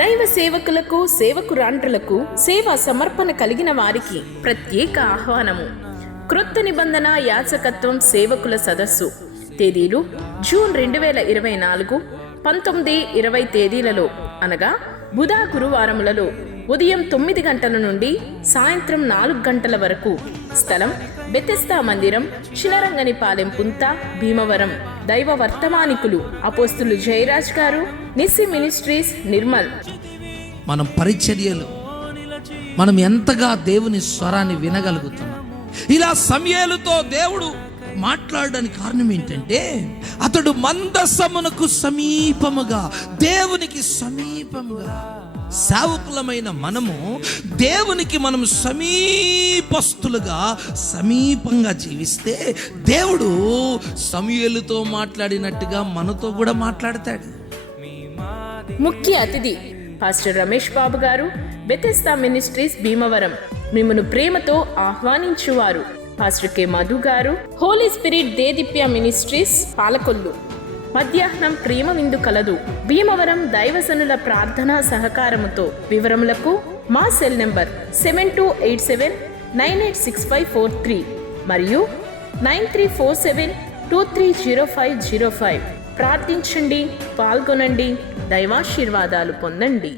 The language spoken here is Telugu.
దైవ సేవకులకు సేవకురాండ్రులకు సేవా సమర్పణ కలిగిన వారికి ప్రత్యేక ఆహ్వానము. క్రొత్త నిబంధన యాజకత్వం సేవకుల సదస్సు తేదీలు జూన్ 2024 19-20 తేదీలలో అనగా బుధ గురువారములలో ఉదయం 9 గంటల నుండి సాయంత్రం 4 గంటల వరకు. స్థలం బెతెస్దా మందిరం, చినరంగనిపాలెం పుంత, భీమవరం. దైవ వర్తమానికులు అపోస్తులు జయరాజ్ గారు, నిస్సి మినిస్ట్రీస్, నిర్మల్. మనం పరిచర్యలు మనం ఎంతగా దేవుని స్వరాన్ని వినగలుగుతున్నాం. ఇలా సమూయేలుతో దేవుడు మాట్లాడడానికి కారణం ఏంటంటే, అతడు మందసమునకు సమీపముగా, దేవునికి సమీపముగా. సేవకులమైన మనము దేవునికి మనం సమీపస్తులుగా సమీపంగా జీవిస్తే దేవుడు సమూయేలుతో మాట్లాడినట్టుగా మనతో కూడా మాట్లాడతాడు. ముఖ్య అతిథి పాస్టర్ రమేష్ బాబు గారు, బెతెస్దా మినిస్ట్రీస్, భీమవరం. మిమ్మను ప్రేమతో ఆహ్వానించువారు పాస్టర్ కె మధు గారు, హోలీ స్పిరిట్ దేదీప్య మినిస్ట్రీస్, పాలకొల్లు. మధ్యాహ్నం ప్రేమ విందు కలదు. భీమవరం దైవజనుల ప్రార్థనా సహకారముతో. వివరములకు మా సెల్ నంబర్ 7287986543 మరియు 9347230505. ప్రార్థించండి, పాల్గొనండి, దైవాశీర్వాదాలు పొందండి.